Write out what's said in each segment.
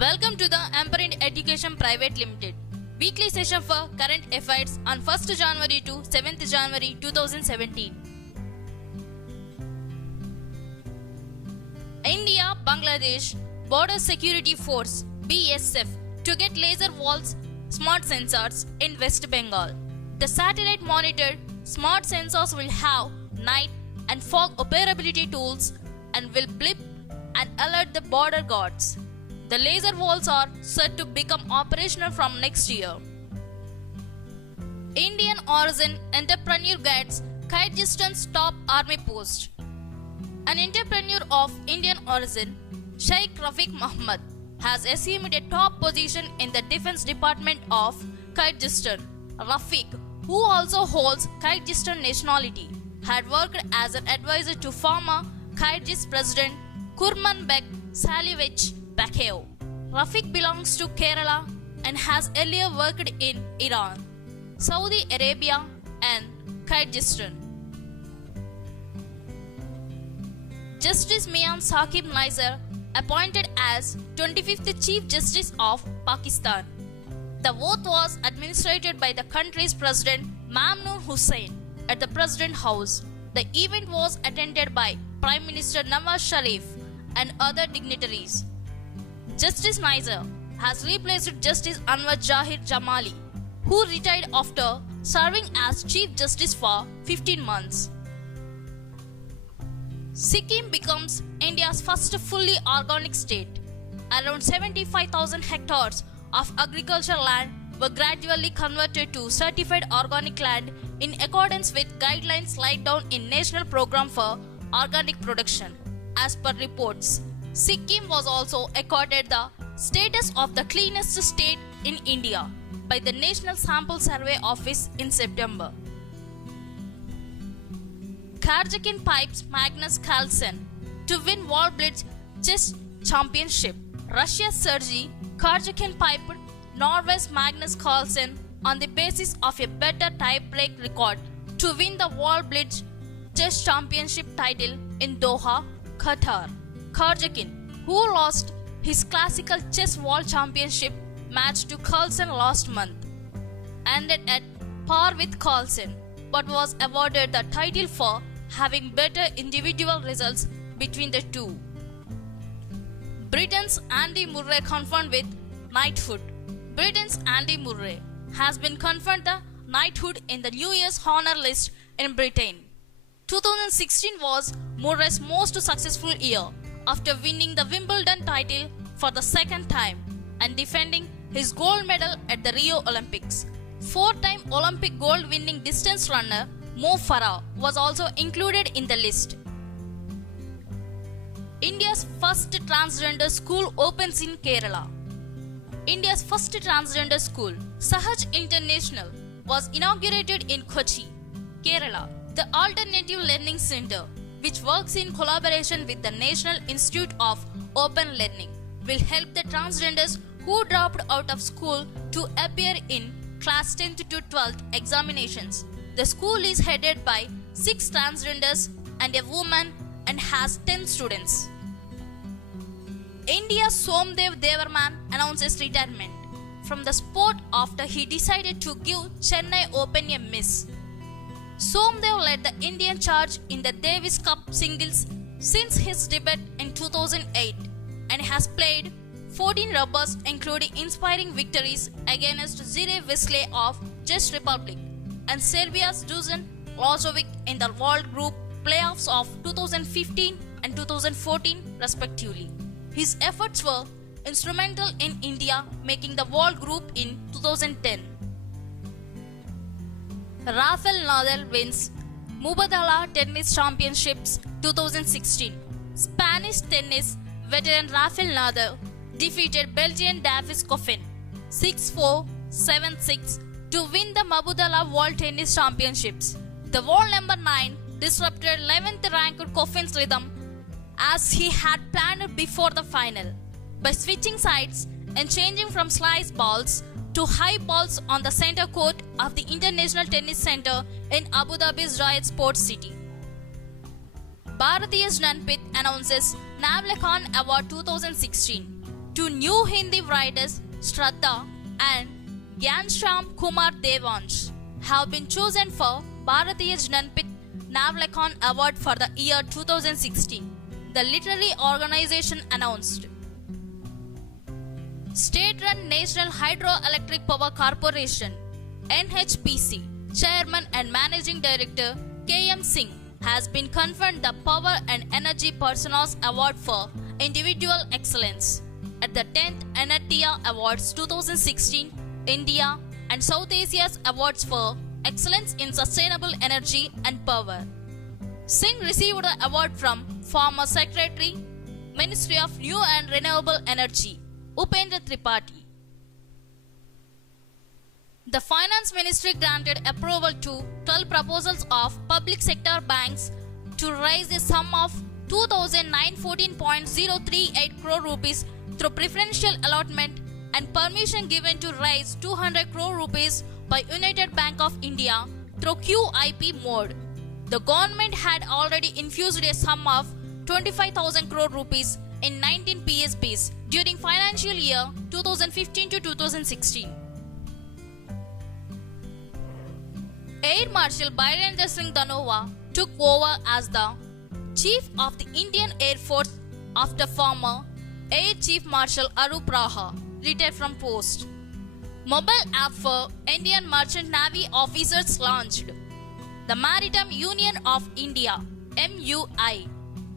Welcome to the Empire Education Private Limited weekly session for current affairs on 1st January to 7th January 2017. India Bangladesh Border Security Force (BSF) to get laser walls smart sensors in West Bengal. The satellite monitored smart sensors will have night and fog operability tools and will blip and alert the border guards. The laser walls are set to become operational from next year. Indian origin entrepreneur gets Kyrgyzstan's top army post. An entrepreneur of Indian origin, Sheikh Rafiq Mohammed, has assumed a top position in the Defense Department of Kyrgyzstan. Rafiq, who also holds Kyrgyzstan nationality, had worked as an advisor to former Kyrgyz President Kurmanbek Salivich Bakhayev. Rafiq belongs to Kerala and has earlier worked in Iran, Saudi Arabia and Kyrgyzstan. Justice Mian Saqib Nisar appointed as 25th Chief Justice of Pakistan. The oath was administered by the country's President Mamnoon Hussain at the President House. The event was attended by Prime Minister Nawaz Sharif and other dignitaries. Justice Nisar has replaced Justice Anwar Jahir Jamali, who retired after serving as Chief Justice for 15 months. Sikkim becomes India's first fully organic state. Around 75,000 hectares of agricultural land were gradually converted to certified organic land in accordance with guidelines laid down in National Programme for Organic Production. As per reports, Sikkim was also accorded the status of the cleanest state in India by the National Sample Survey Office in September. Kyrgyzstan pipes Magnus Carlsen to win World Blitz Chess Championship. Russia's Sergei Kyrgyzstan piped Norway's Magnus Carlsen on the basis of a better tie-break record to win the World Blitz Chess Championship title in Doha, Qatar. Kyrgyzstan, who lost his classical chess world championship match to Carlsen last month, ended at par with Carlsen but was awarded the title for having better individual results between the two. Britain's Andy Murray confirmed with knighthood. Britain's Andy Murray has been conferred the knighthood in the New Year's honor list in Britain. 2016 was Murray's most successful year after winning the Wimbledon title for the second time and defending his gold medal at the Rio Olympics. Four-time Olympic gold-winning distance runner Mo Farah was also included in the list. India's first transgender school opens in Kerala. India's first transgender school, Sahaj International, was inaugurated in Kochi, Kerala. The Alternative Learning Center, which works in collaboration with the National Institute of Open Learning, will help the transgenders who dropped out of school to appear in class 10th to 12th examinations. The school is headed by 6 transgenders and a woman and has 10 students. India's Somdev Devarman announces retirement from the sport after he decided to give Chennai Open a miss. Somdev led the Indian charge in the Davis Cup singles since his debut in 2008 and has played 14 rubbers, including inspiring victories against Zire Wesley of Czech Republic and Serbia's Dusan Lajovic in the World Group playoffs of 2015 and 2014 respectively. His efforts were instrumental in India making the World Group in 2010. Rafael Nadal wins Mubadala Tennis Championships 2016. Spanish tennis veteran Rafael Nadal defeated Belgian Davis Coffin 6-4, 7-6 to win the Mubadala World Tennis Championships. The world number 9 disrupted 11th ranked Coffin's rhythm as he had planned before the final by switching sides and changing from slice balls to high balls on the center court of the International Tennis Center in Abu Dhabi's Riyadh Sports City. Bharatiya Jnanpith announces Navlakhon Award 2016. Two new Hindi writers, Shraddha and Gyansham Kumar Devansh, have been chosen for Bharatiya Jnanpith Navlakhan Award for the year 2016, the literary organization announced. State-run National Hydroelectric Power Corporation (NHPC) Chairman and Managing Director K.M. Singh has been conferred the Power and Energy Personas Award for Individual Excellence at the 10th Anatiya Awards 2016 India and South Asia's Awards for Excellence in Sustainable Energy and Power. Singh received the award from former Secretary, Ministry of New and Renewable Energy, Upendra Tripathi. The Finance Ministry granted approval to 12 proposals of public sector banks to raise a sum of 2,914.038 crore rupees through preferential allotment and permission given to raise 200 crore rupees by United Bank of India through QIP mode. The government had already infused a sum of 25,000 crore rupees in 19 PSBs during financial year 2015 to 2016. Air Marshal Birendra Singh Dhanoa took over as the Chief of the Indian Air Force after former Air Chief Marshal Arup Raha retired from post. Mobile app for Indian Merchant Navy officers launched. The Maritime Union of India (MUI),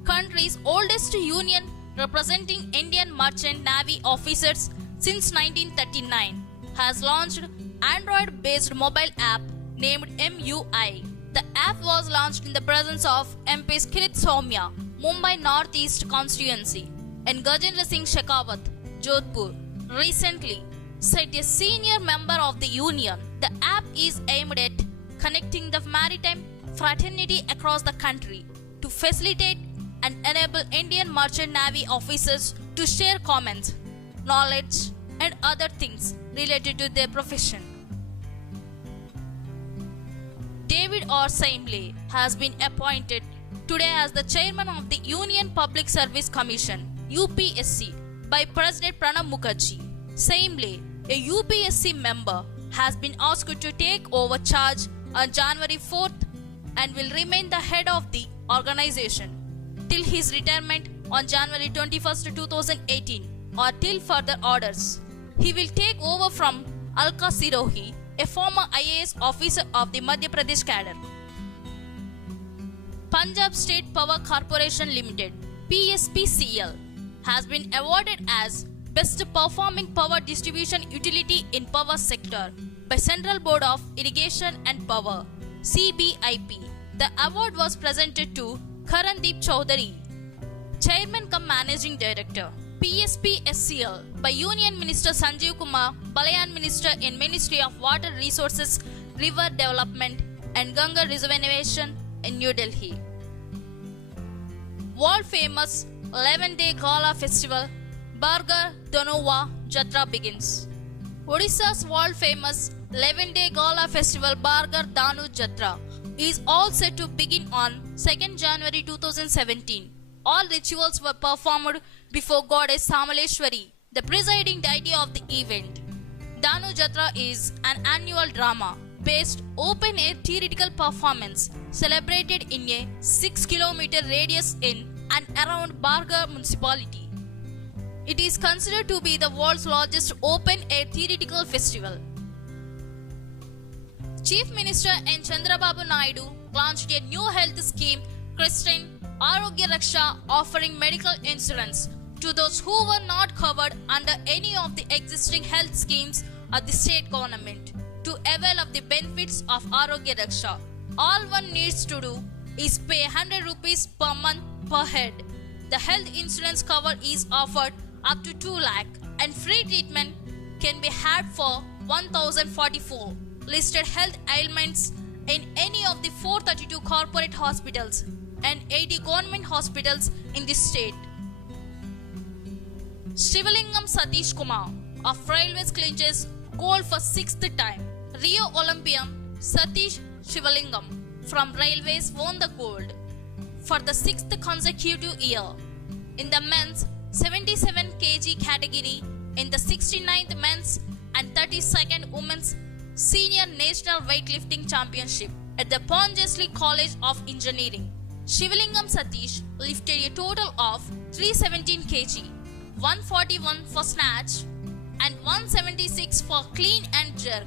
country's oldest union representing Indian Merchant Navy officers since 1939, has launched Android-based mobile app named MUI. The app was launched in the presence of MPs Kirit Soumya, Mumbai North East constituency, and Gajendra Singh Shekhawat, Jodhpur, recently, said a senior member of the union. The app is aimed at connecting the maritime fraternity across the country to facilitate and enable Indian Merchant Navy officers to share comments, knowledge, and other things related to their profession. David R. Saimle has been appointed today as the chairman of the Union Public Service Commission (UPSC) by President Pranab Mukherjee. Saimle, a UPSC member, has been asked to take over charge on January 4th and will remain the head of the organization till his retirement on January 21st, 2018 or till further orders. He will take over from Alka Sirohi, a former IAS officer of the Madhya Pradesh cadre. Punjab State Power Corporation Limited (PSPCL) has been awarded as Best Performing Power Distribution Utility in Power Sector by Central Board of Irrigation and Power (CBIP). The award was presented to Karandeep Chowdhury, Chairman cum Managing Director, PSPSCL, by Union Minister Sanjeev Kumar Balayan, Minister in Ministry of Water Resources, River Development and Ganga Rejuvenation in New Delhi. World famous 11-day Gala Festival Bargar Dhanoa Jatra begins. Odisha's world famous 11-day Gala Festival Bargar Dhanu Jatra is all set to begin on 2nd January 2017. All rituals were performed before goddess Samaleshwari, the presiding deity of the event. Dhanu Jatra is an annual drama-based open-air theatrical performance celebrated in a 6-kilometer radius in and around Bargar municipality. It is considered to be the world's largest open-air theatrical festival. Chief Minister N. Chandrababu Naidu launched a new health scheme christened Arogya Raksha, offering medical insurance to those who were not covered under any of the existing health schemes of the state government to avail of the benefits of Arogya Raksha. All one needs to do is pay 100 rupees per month per head. The health insurance cover is offered up to 2 lakh and free treatment can be had for 1044 listed health ailments in any of the 432 corporate hospitals and 80 government hospitals in the state. Shivalingam Satish Kumar of Railways clinches gold for 6th time. Rio Olympian Satish Shivalingam from Railways won the gold for the 6th consecutive year in the men's 77 kg category in the 69th Men's and 32nd Women's Senior National Weightlifting Championship at the Pondicherry College of Engineering. Shivalingam Satish lifted a total of 317 kg, 141 for snatch and 176 for clean and jerk,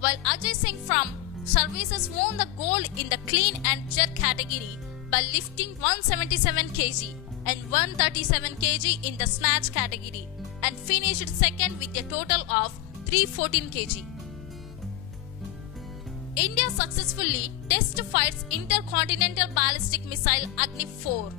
while Ajay Singh from Services won the gold in the clean and jerk category by lifting 177 kg and 137 kg in the snatch category and finished second with a total of 314 kg. India successfully test fights intercontinental ballistic missile Agni-4.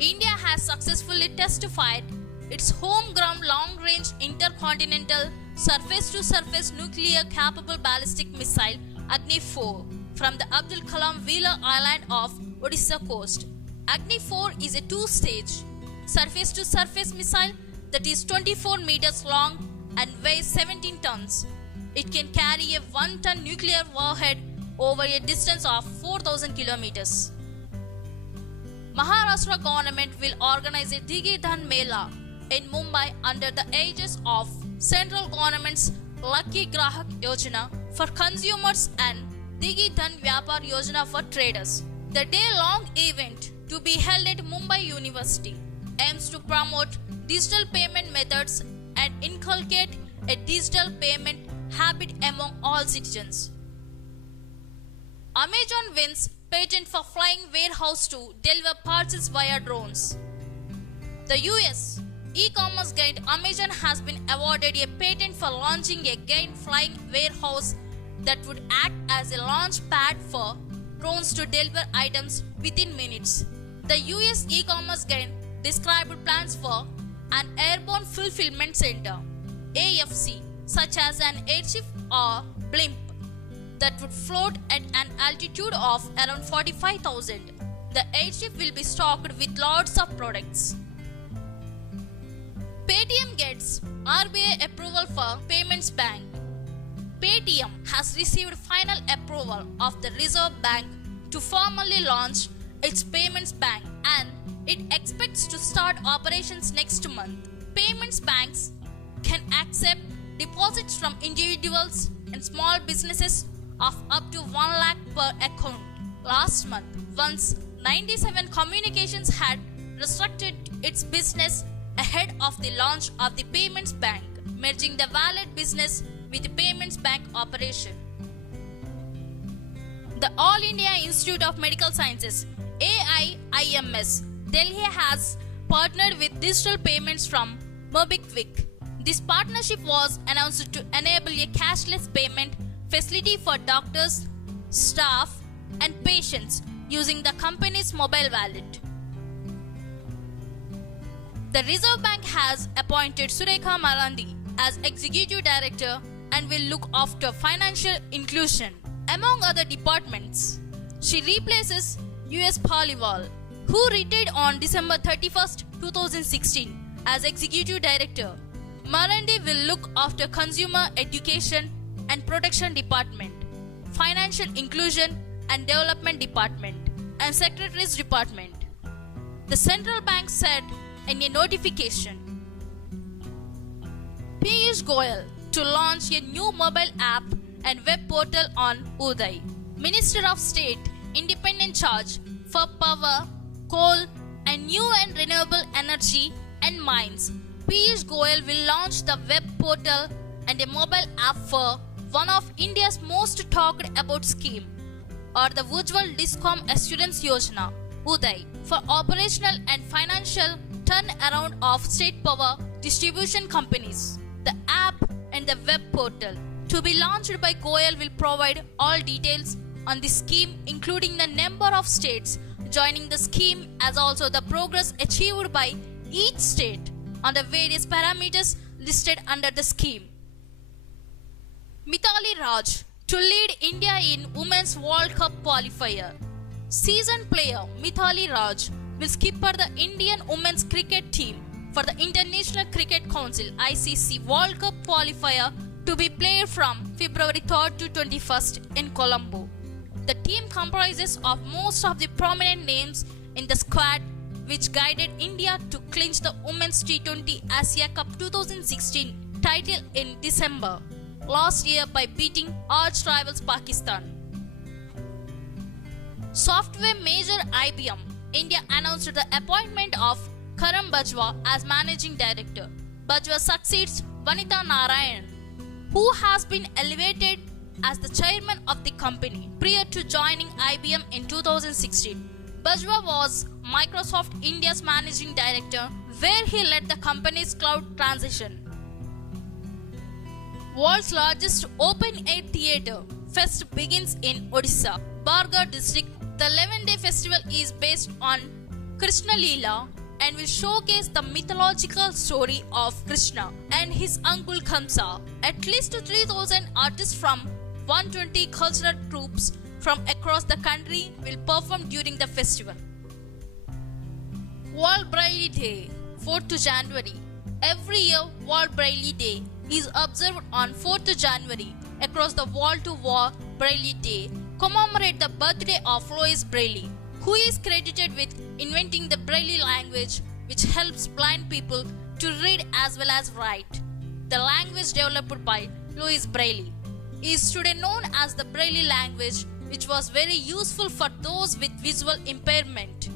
India has successfully test fired its homegrown long-range intercontinental surface-to-surface nuclear-capable ballistic missile Agni-4 from the Abdul Kalam Wheeler Island of Odisha coast. Agni-4 is a two-stage surface-to-surface missile that is 24 meters long and weighs 17 tons. It can carry a 1-ton nuclear warhead over a distance of 4,000 kilometers. Maharashtra government will organize a Digi Dhan Mela in Mumbai under the aegis of central government's Lucky Grahak Yojana for consumers and Digi Dhan Vyapar Yojana for traders. The day-long event, to be held at Mumbai University, aims to promote digital payment methods and inculcate a digital payment habit among all citizens. Amazon wins patent for flying warehouse to deliver parcels via drones. The US e-commerce giant Amazon has been awarded a patent for launching a giant flying warehouse that would act as a launch pad for drones to deliver items within minutes. The US e-commerce giant described plans for an airborne fulfillment center, AFC, such as an airship or blimp that would float at an altitude of around 45,000. The airship will be stocked with lots of products. Paytm gets RBI approval for Payments Bank. Paytm has received final approval of the Reserve Bank to formally launch its Payments Bank and it expects to start operations next month. Payments banks can accept deposits from individuals and small businesses of up to 1 lakh per account. Last month, once 97 Communications had restricted its business ahead of the launch of the Payments Bank, merging the wallet business with the Payments Bank operation. The All India Institute of Medical Sciences AIIMS Delhi has partnered with digital payments from MobiKwik. This partnership was announced to enable a cashless payment facility for doctors, staff, and patients using the company's mobile wallet. The Reserve Bank has appointed Surekha Marandi as Executive Director and will look after financial inclusion, among other departments. She replaces U.S. Paliwal, who retired on December 31, 2016 as Executive Director. Marandi will look after Consumer Education and Protection Department, Financial Inclusion and Development Department, and Secretaries Department. The central bank said in a notification. Piyush Goyal to launch a new mobile app and web portal on Uday. Minister of State, Independent Charge for Power, Coal and New and Renewable Energy and Mines, Piyush Goyal will launch the web portal and a mobile app for one of India's most talked about scheme, or the Ujjwal Discom Assurance Yojana, Uday, for operational and financial turnaround of state power distribution companies. The app and the web portal to be launched by Goyal will provide all details on the scheme, including the number of states joining the scheme, as also the progress achieved by each state on the various parameters listed under the scheme. Mithali Raj to lead India in Women's World Cup qualifier. Seasoned player Mithali Raj will skipper the Indian women's cricket team for the International Cricket Council ICC World Cup qualifier to be played from February 3rd to 21st in Colombo. The team comprises of most of the prominent names in the squad, which guided India to clinch the Women's T20 Asia Cup 2016 title in December last year by beating arch rivals Pakistan. Software major IBM India announced the appointment of Karan Bajwa as managing director. Bajwa succeeds Vanitha Narayan, who has been elevated as the chairman of the company prior to joining IBM in 2016. Bajwa was Microsoft India's managing director, where he led the company's cloud transition. World's largest open-air theatre fest begins in Odisha, Bargarh district. The 11-day festival is based on Krishna Leela and will showcase the mythological story of Krishna and his uncle Kamsa. At least 3,000 artists from 120 cultural troupes from across the country will perform during the festival. World Braille Day, 4th January. Every year, World Braille Day is observed on 4th January across the world to Braille Day commemorate the birthday of Louis Braille, who is credited with inventing the Braille language, which helps blind people to read as well as write. The language developed by Louis Braille is today known as the Braille language, which was very useful for those with visual impairment.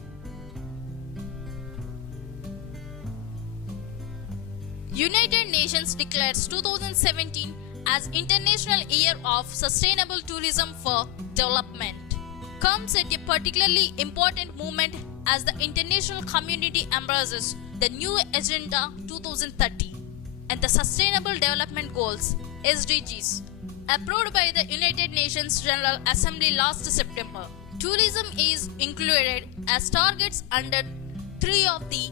United Nations declares 2017 as International Year of Sustainable Tourism for Development. Comes at a particularly important moment as the international community embraces the new Agenda 2030 and the Sustainable Development Goals (SDGs) approved by the United Nations General Assembly last September. Tourism is included as targets under 3 of the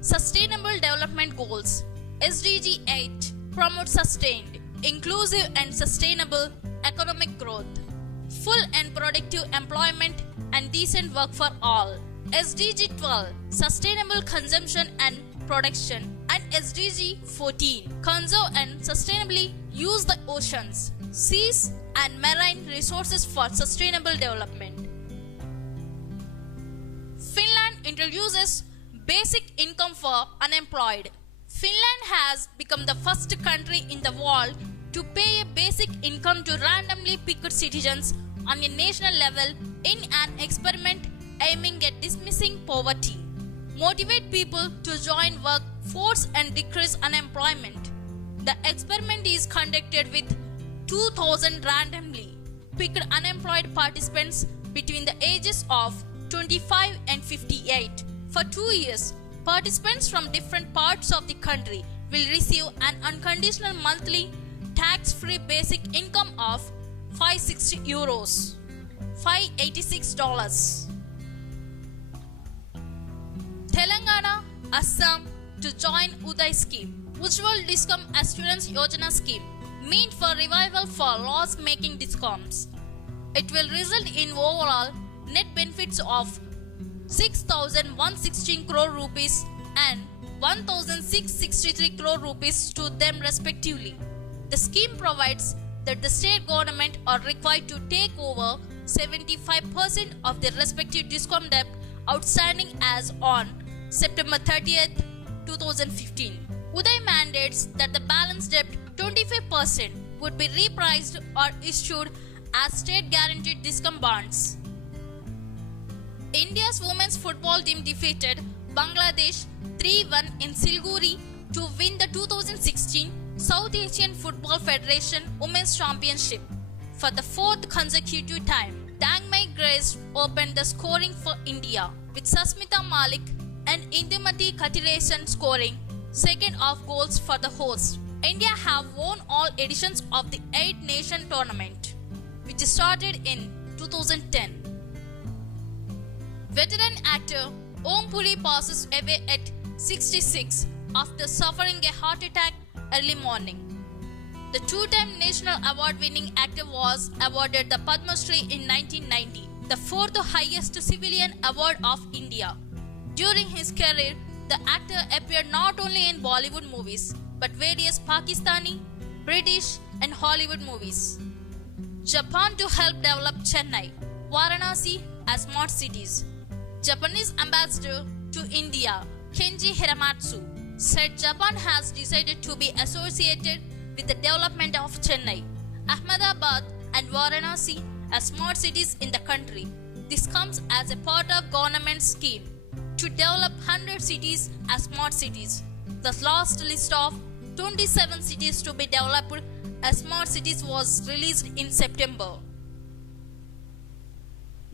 Sustainable Development Goals. SDG 8 promotes sustained, inclusive and sustainable economic growth, full and productive employment and decent work for all. SDG 12 Sustainable Consumption and Production, and SDG 14 Conserve and sustainably use the oceans, seas and marine resources for sustainable development. Finland introduces basic income for unemployed. Finland has become the first country in the world to pay a basic income to randomly picked citizens on a national level in an experiment aiming at dismissing poverty, motivate people to join workforce and decrease unemployment. The experiment is conducted with 2,000 randomly picked unemployed participants between the ages of 25 and 58. For 2 years, participants from different parts of the country will receive an unconditional monthly tax-free basic income of €560, $586. Telangana, Assam to join Uday scheme, which will Discom Assurance Yojana scheme, meant for revival for loss-making Discoms. It will result in overall net benefits of 6,116 crore rupees and 1,663 crore rupees to them respectively. The scheme provides that the state government are required to take over 75% of their respective Discom debt outstanding as on September 30th, 2015. Uday mandates that the balance debt 25% would be repriced or issued as state guaranteed Discom bonds. India's women's football team defeated Bangladesh 3-1 in Siliguri to win the 2016 South Asian Football Federation Women's Championship for the 4th consecutive time. Dangmai Grace opened the scoring for India, with Susmita Malik and Indumati Kathiresan scoring second of goals for the hosts. India have won all editions of the 8-nation tournament, which started in 2010. Veteran actor Om Puri passes away at 66 after suffering a heart attack early morning. The 2-time national award-winning actor was awarded the Padma Shri in 1990, the 4th highest civilian award of India. During his career, the actor appeared not only in Bollywood movies, but various Pakistani, British and Hollywood movies. Japan to help develop Chennai, Varanasi as smart cities. Japanese ambassador to India, Kenji Hiramatsu, said Japan has decided to be associated with the development of Chennai, Ahmedabad and Varanasi as smart cities in the country. This comes as a part of government scheme to develop 100 cities as smart cities. The last list of 27 cities to be developed as smart cities was released in September.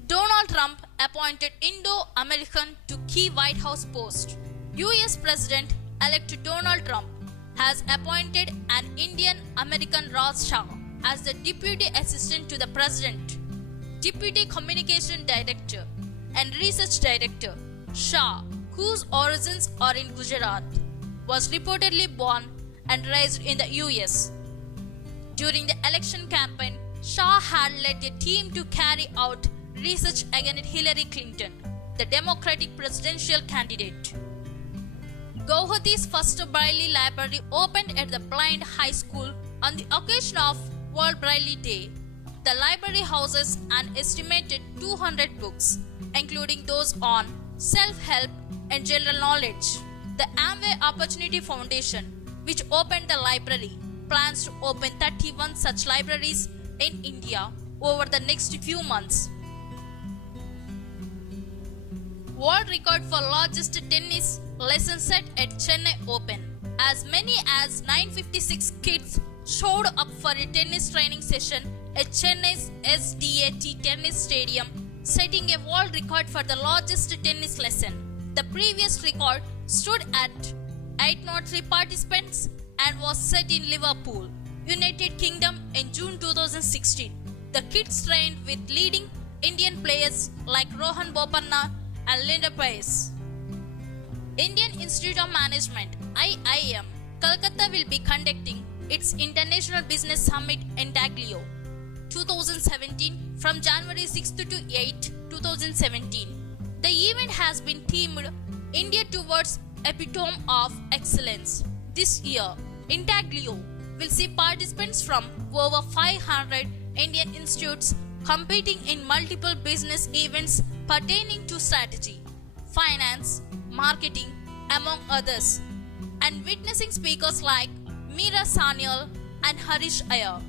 Donald Trump appointed Indo-American to key White House post. US President-elect Donald Trump has appointed an Indian-American Raj Shah as the Deputy Assistant to the President, Deputy Communication Director and Research Director. Shah, whose origins are in Gujarat, was reportedly born and raised in the US. During the election campaign, Shah had led a team to carry out research against Hillary Clinton, the Democratic presidential candidate. Guwahati's first Braille library opened at the Blind High School on the occasion of World Braille Day. The library houses an estimated 200 books, including those on self-help and general knowledge. The Amway Opportunity Foundation, which opened the library, plans to open 31 such libraries in India over the next few months. World record for largest tennis lesson set at Chennai Open. As many as 956 kids showed up for a tennis training session at Chennai's SDAT Tennis Stadium, setting a world record for the largest tennis lesson. The previous record stood at 803 participants and was set in Liverpool, United Kingdom in June 2016. The kids trained with leading Indian players like Rohan Bopanna and Linda Pace. Indian Institute of Management (IIM) Kolkata will be conducting its International Business Summit in Daglio 2017 from January 6 to 8, 2017. The event has been themed India Towards Epitome of Excellence. This year, Intaglio will see participants from over 500 Indian institutes competing in multiple business events pertaining to strategy, finance, marketing, among others, and witnessing speakers like Meera Sanyal and Harish Iyer.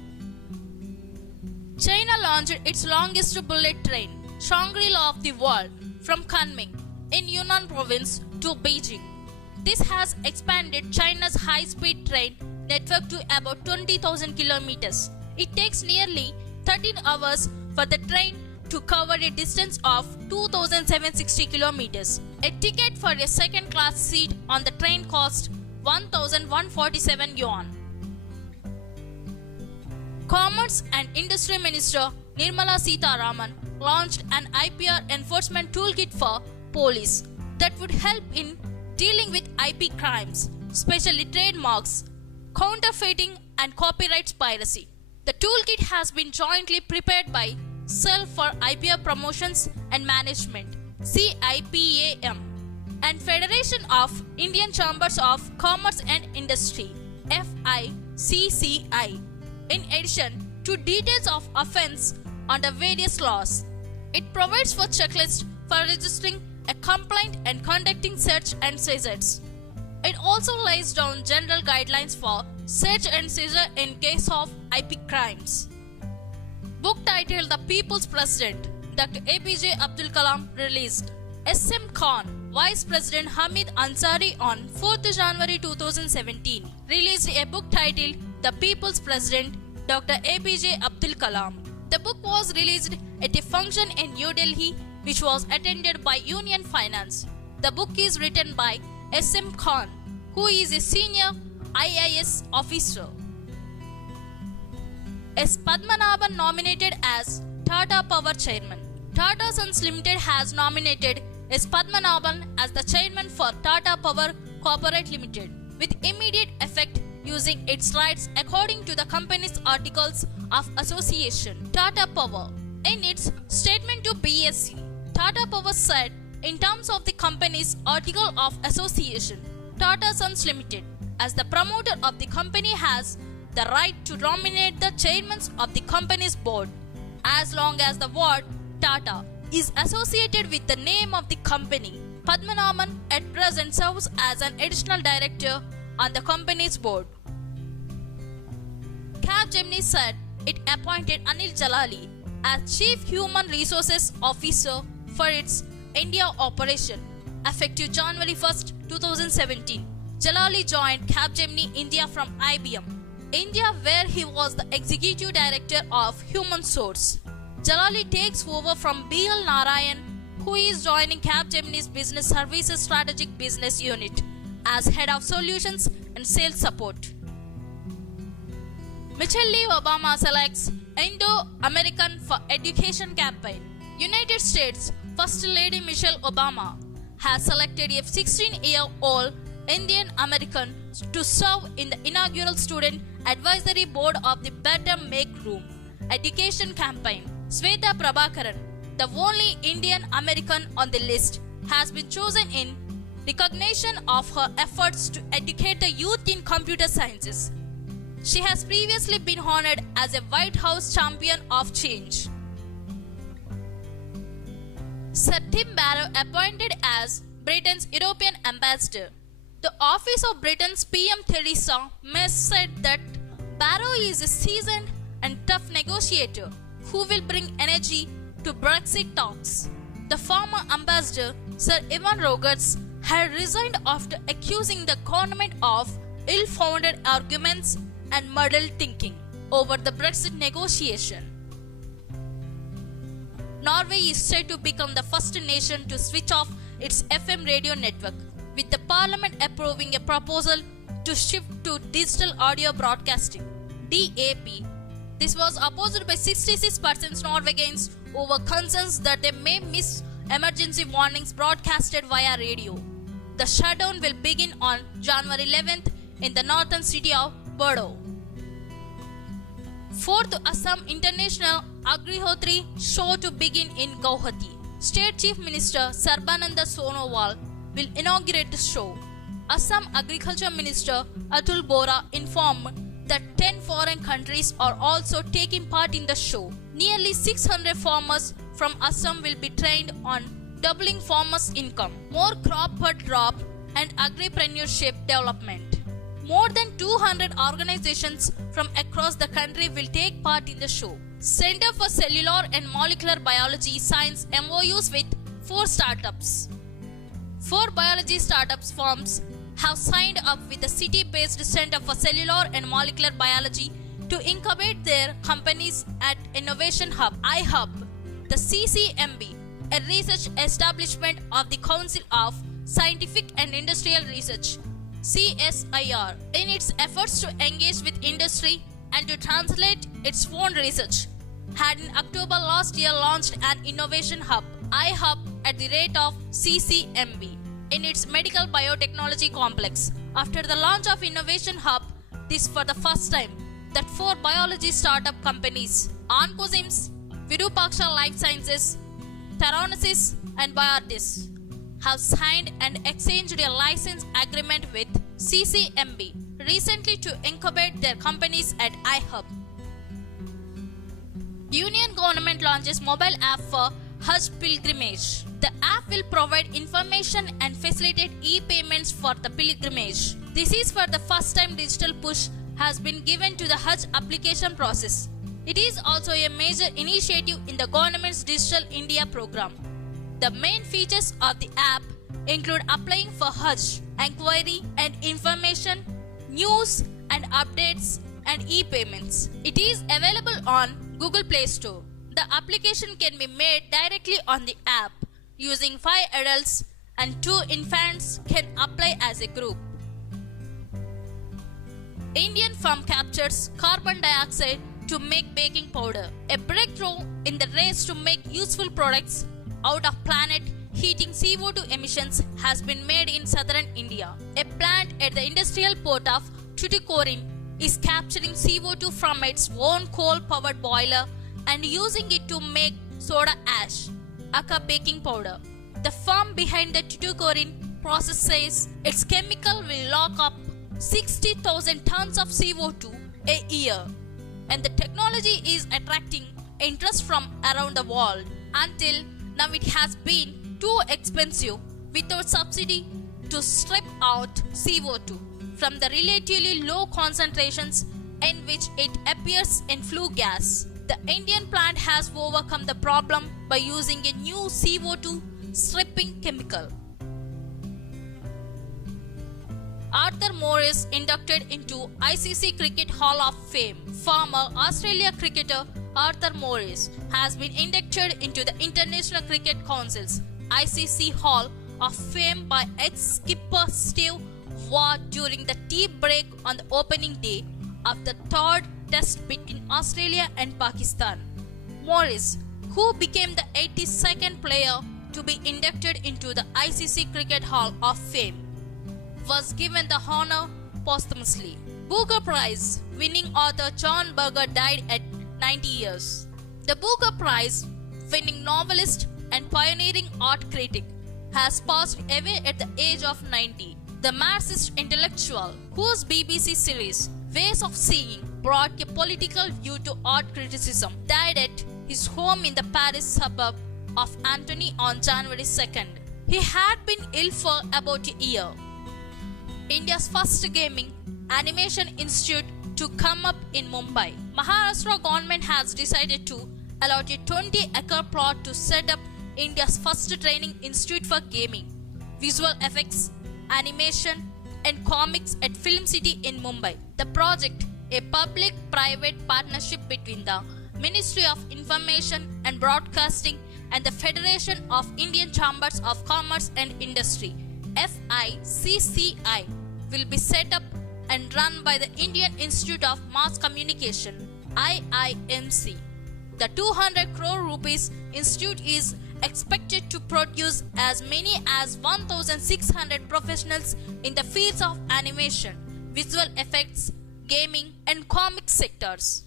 China launched its longest bullet train, Shangri-La of the world, from Kunming in Yunnan province to Beijing. This has expanded China's high-speed train network to about 20,000 kilometers. It takes nearly 13 hours for the train to cover a distance of 2,760 kilometers. A ticket for a second-class seat on the train costs 1,147 yuan. Commerce and Industry Minister Nirmala Sitharaman launched an IPR enforcement toolkit for police that would help in dealing with IP crimes, especially trademarks, counterfeiting and copyright piracy. The toolkit has been jointly prepared by Cell for IPR Promotions and Management (CIPAM) and Federation of Indian Chambers of Commerce and Industry (FICCI). In addition to details of offence under various laws, it provides for checklists for registering a complaint and conducting search and seizures. It also lays down general guidelines for search and seizure in case of IP crimes. Book titled The People's President, Dr. APJ Abdul Kalam released. SM Khan, Vice President Hamid Ansari on 4th January 2017 released a book titled The People's President, Dr. APJ Abdul Kalam. The book was released at a function in New Delhi which was attended by Union Finance. The book is written by SM Khan, who is a senior IAS officer. S. Padmanabhan nominated as Tata Power Chairman. Tata Sons Limited has nominated S. Padmanabhan as the chairman for Tata Power Corporate Limited with immediate effect using its rights according to the company's articles of association. Tata Power. In its statement to BSC, Tata Power said in terms of the company's article of association, Tata Sons Limited as the promoter of the company has the right to nominate the chairmen of the company's board as long as the word Tata is associated with the name of the company Padmanabhan at present serves as an additional director on the company's board. Capgemini said it appointed Anil Jalali as Chief Human Resources Officer for its India operation, effective January 1, 2017. Jalali joined Capgemini India from IBM, India, where he was the Executive Director of Human Source. Jalali takes over from B.L. Narayan, who is joining Capgemini's Business Services Strategic Business Unit as Head of Solutions and Sales Support. Michelle Obama selects Indo-American for Education campaign. United States First Lady Michelle Obama has selected a 16-year-old Indian American to serve in the inaugural Student Advisory Board of the Better Make Room Education campaign. Sweta Prabhakaran, the only Indian American on the list, has been chosen in recognition of her efforts to educate the youth in computer sciences. She has previously been honored as a White House Champion of Change. Sir Tim Barrow appointed as Britain's European Ambassador. The office of Britain's PM Theresa May said that Barrow is a seasoned and tough negotiator who will bring energy to Brexit talks. The former ambassador, Sir Evan Roberts, had resigned after accusing the government of ill-founded arguments and muddled thinking over the Brexit negotiation. Norway is said to become the first nation to switch off its FM radio network, with the parliament approving a proposal to shift to digital audio broadcasting (DAB). This was opposed by 66% Norwegians over concerns that they may miss emergency warnings broadcasted via radio. The shutdown will begin on January 11th in the northern city of Bodo. 4th Assam International Agrihotri Show to begin in Guwahati. State Chief Minister Sarbananda Sonowal will inaugurate the show. Assam Agriculture Minister Atul Bora informed that 10 foreign countries are also taking part in the show. Nearly 600 farmers from Assam will be trained on doubling farmers' income, more crop per drop, and agripreneurship development. More than 200 organizations from across the country will take part in the show. Center for Cellular and Molecular Biology signs MOUs with 4 startups. 4 biology startups firms have signed up with the city-based Center for Cellular and Molecular Biology to incubate their companies at Innovation Hub, iHub, the CCMB, a research establishment of the Council of Scientific and Industrial Research, CSIR, in its efforts to engage with industry and to translate its own research, had in October last year launched an Innovation Hub, iHub, at the rate of CCMB, in its medical biotechnology complex. After the launch of Innovation Hub, this for the first time, that 4 biology startup companies, Oncosims, Virupaksha Life Sciences, Theranosys, and Biotis, have signed and exchanged a license agreement with CCMB recently to incubate their companies at iHub. Union government launches mobile app for Hajj pilgrimage. The app will provide information and facilitate e-payments for the pilgrimage. This is for the first time digital push has been given to the Hajj application process. It is also a major initiative in the government's Digital India program. The main features of the app include applying for Hajj, enquiry and information, news and updates, and e-payments. It is available on Google Play Store. The application can be made directly on the app using 5 adults and 2 infants can apply as a group. Indian firm captures carbon dioxide to make baking powder. A breakthrough in the race to make useful products out of planet heating CO2 emissions has been made in southern India. A plant at the industrial port of Tuticorin is capturing CO2 from its own coal-powered boiler and using it to make soda ash, aka baking powder. The firm behind the Tuticorin process says its chemical will lock up 60,000 tons of CO2 a year, and the technology is attracting interest from around the world. Until now it has been too expensive without subsidy to strip out CO2 from the relatively low concentrations in which it appears in flue gas. The Indian plant has overcome the problem by using a new CO2 stripping chemical. Arthur Morris inducted into ICC Cricket Hall of Fame. Former Australia cricketer Arthur Morris has been inducted into the International Cricket Council's ICC Hall of Fame by ex-skipper Steve Waugh during the tea break on the opening day of the third test between Australia and Pakistan. Morris, who became the 82nd player to be inducted into the ICC Cricket Hall of Fame, was given the honor posthumously. Booker Prize winning author John Berger died at 90 years. The Booker Prize winning novelist and pioneering art critic has passed away at the age of 90. The Marxist intellectual, whose BBC series Ways of Seeing brought a political view to art criticism, died at his home in the Paris suburb of Antony on January 2nd. He had been ill for about a year. India's first gaming animation institute to come up in Mumbai. Maharashtra government has decided to allot a 20-acre plot to set up India's first training institute for gaming, visual effects, animation and comics at Film City in Mumbai. The project, a public-private partnership between the Ministry of Information and Broadcasting and the Federation of Indian Chambers of Commerce and Industry, FICCI, will be set up and run by the Indian Institute of Mass Communication, IIMC. The 200 crore rupees institute is expected to produce as many as 1,600 professionals in the fields of animation, visual effects, gaming and comic sectors.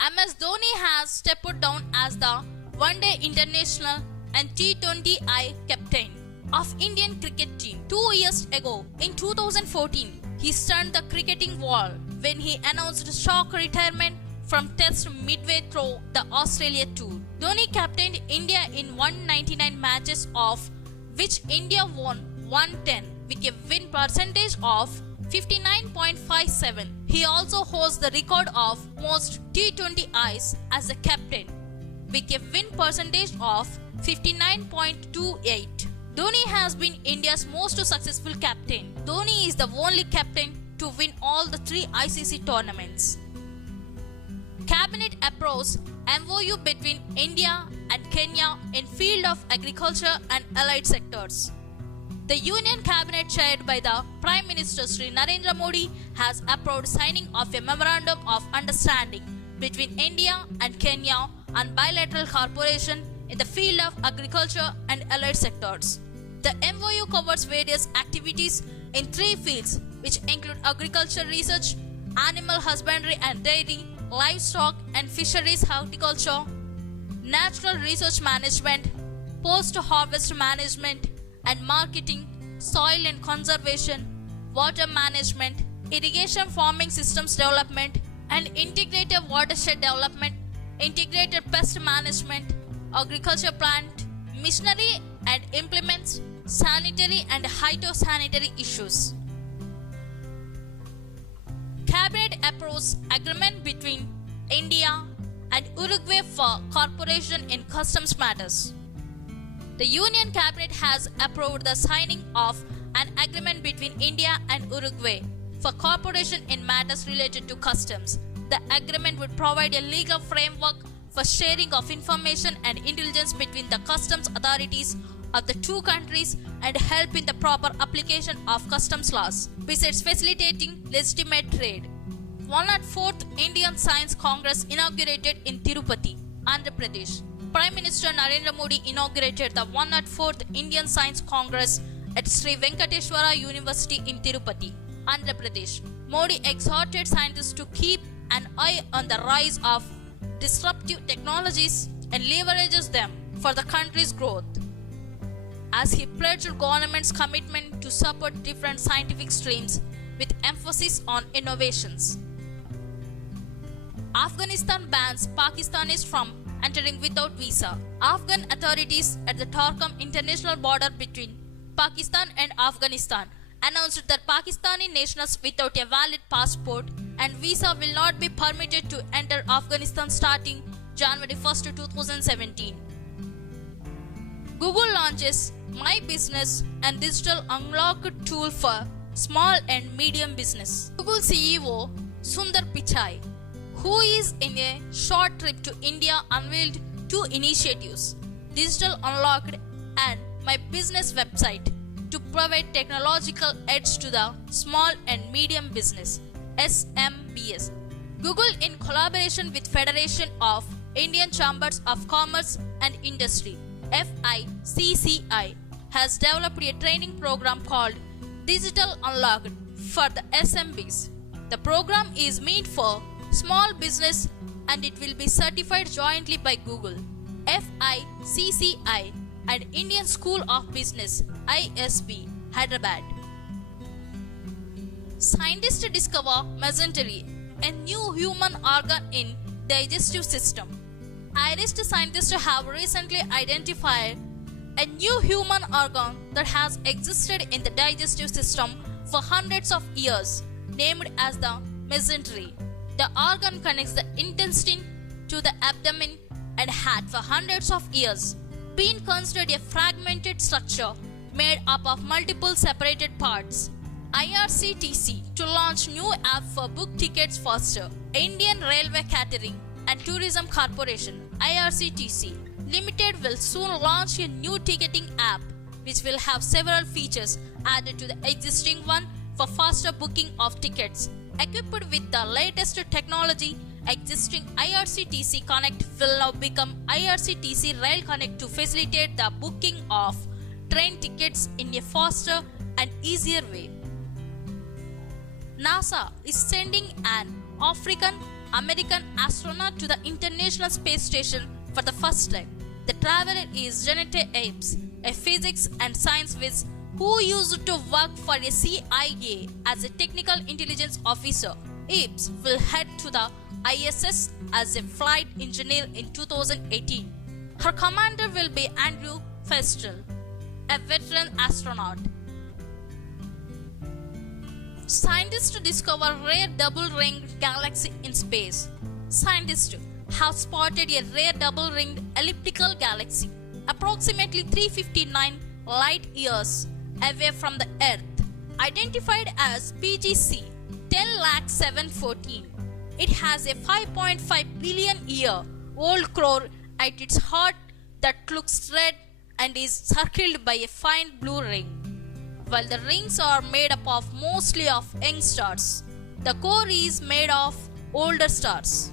MS Dhoni has stepped down as the One-Day International and T20I captain of Indian cricket team. 2 years ago, in 2014, he stunned the cricketing world when he announced shock retirement from Test midway through the Australia tour. Dhoni captained India in 199 matches, of which India won 110 with a win percentage of 59.57. He also holds the record of most T20Is as a captain with a win percentage of 59.28. Dhoni has been India's most successful captain. Dhoni is the only captain to win all the 3 ICC tournaments. Cabinet approves MOU between India and Kenya in field of agriculture and allied sectors. The Union Cabinet chaired by the Prime Minister Sri Narendra Modi has approved signing of a Memorandum of Understanding between India and Kenya on bilateral cooperation in the field of agriculture and allied sectors. The MOU covers various activities in 3 fields, which include agriculture research, animal husbandry and dairy, livestock and fisheries horticulture, natural resource management, post-harvest management and marketing, soil and conservation, water management, irrigation farming systems development and integrated watershed development, integrated pest management, agriculture plant, machinery and implements, sanitary and phytosanitary issues. Cabinet approves agreement between India and Uruguay for cooperation in customs matters. The Union Cabinet has approved the signing of an agreement between India and Uruguay for cooperation in matters related to customs. The agreement would provide a legal framework for sharing of information and intelligence between the customs authorities of the 2 countries and help in the proper application of customs laws, besides facilitating legitimate trade. 104th Indian Science Congress inaugurated in Tirupati, Andhra Pradesh. Prime Minister Narendra Modi inaugurated the 104th Indian Science Congress at Sri Venkateswara University in Tirupati, Andhra Pradesh. Modi exhorted scientists to keep an eye on the rise of disruptive technologies and leverages them for the country's growth, as he pledged government's commitment to support different scientific streams with emphasis on innovations. Afghanistan bans Pakistanis from entering without visa. Afghan authorities at the Torkham international border between Pakistan and Afghanistan announced that Pakistani nationals without a valid passport and visa will not be permitted to enter Afghanistan starting January 1st, 2017. Google launches My Business and digital unlock tool for small and medium business. Google CEO Sundar Pichai, who is in a short trip to India, unveiled two initiatives, Digital Unlocked and My Business website, to provide technological edge to the small and medium business SMBS. Google, in collaboration with Federation of Indian Chambers of Commerce and Industry FICCI, has developed a training program called Digital Unlocked for the SMBs. The program is meant for small business and it will be certified jointly by Google, FICCI and Indian School of Business ISB, Hyderabad. Scientists discover mesentery, a new human organ in digestive system. Irish scientists have recently identified a new human organ that has existed in the digestive system for hundreds of years, named as the mesentery. The organ connects the intestine to the abdomen and had for hundreds of years been considered a fragmented structure made up of multiple separated parts. IRCTC to launch new app for book tickets faster. Indian Railway Catering and Tourism Corporation IRCTC Limited will soon launch a new ticketing app which will have several features added to the existing one for faster booking of tickets. Equipped with the latest technology, existing IRCTC Connect will now become IRCTC Rail Connect to facilitate the booking of train tickets in a faster and easier way. NASA is sending an African-American astronaut to the International Space Station for the first time. The traveler is Janet Ames, a physics and science whiz who used to work for a CIA as a technical intelligence officer. Ames will head to the ISS as a flight engineer in 2018. Her commander will be Andrew Festrel, a veteran astronaut. Scientists discover rare double-ringed galaxy in space. Scientists have spotted a rare double-ringed elliptical galaxy approximately 359 light years away from the Earth, identified as PGC 10,714. It has a 5.5 billion year old core at its heart that looks red and is circled by a fine blue ring. While the rings are made up of mostly of young stars, the core is made of older stars.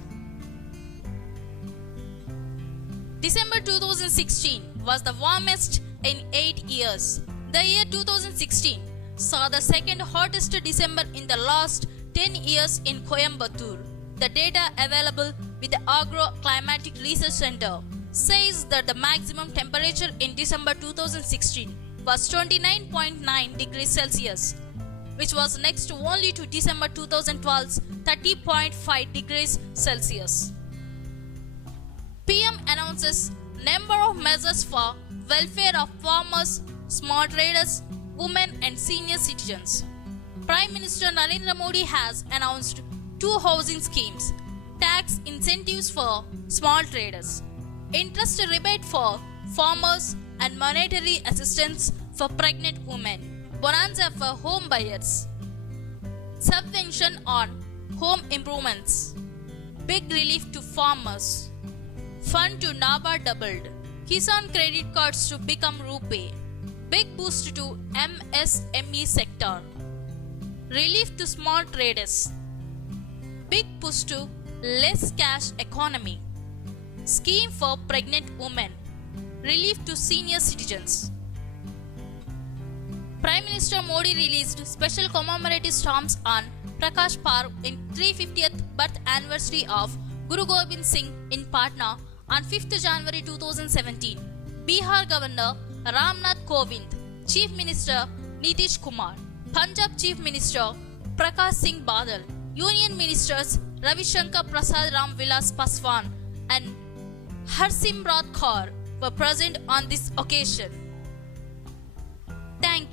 December 2016 was the warmest in 8 years. The year 2016 saw the second hottest December in the last 10 years in Coimbatore. The data available with the Agro-Climatic Research Center says that the maximum temperature in December 2016 was 29.9 degrees Celsius, which was next only to December 2012's 30.5 degrees Celsius. PM announces number of measures for welfare of farmers, small traders, women and senior citizens. Prime Minister Narendra Modi has announced 2 housing schemes, tax incentives for small traders, interest rebate for farmers and monetary assistance for pregnant women, bonanza for home buyers, subvention on home improvements, big relief to farmers, fund to NABARD doubled, Kisan credit cards to become RuPay, big boost to MSME sector, relief to small traders, big push to less cash economy, scheme for pregnant women, relief to senior citizens. Prime Minister Modi released special commemorative stamps on Prakash Parv in 350th birth anniversary of Guru Gobind Singh in Patna on 5th January 2017. Bihar Governor Ramnath Kovind, Chief Minister Nitish Kumar, Punjab Chief Minister Prakash Singh Badal, Union Ministers Ravi Shankar Prasad Ram Vilas Paswan and Harsimrat Kaur were present on this occasion. Thank you.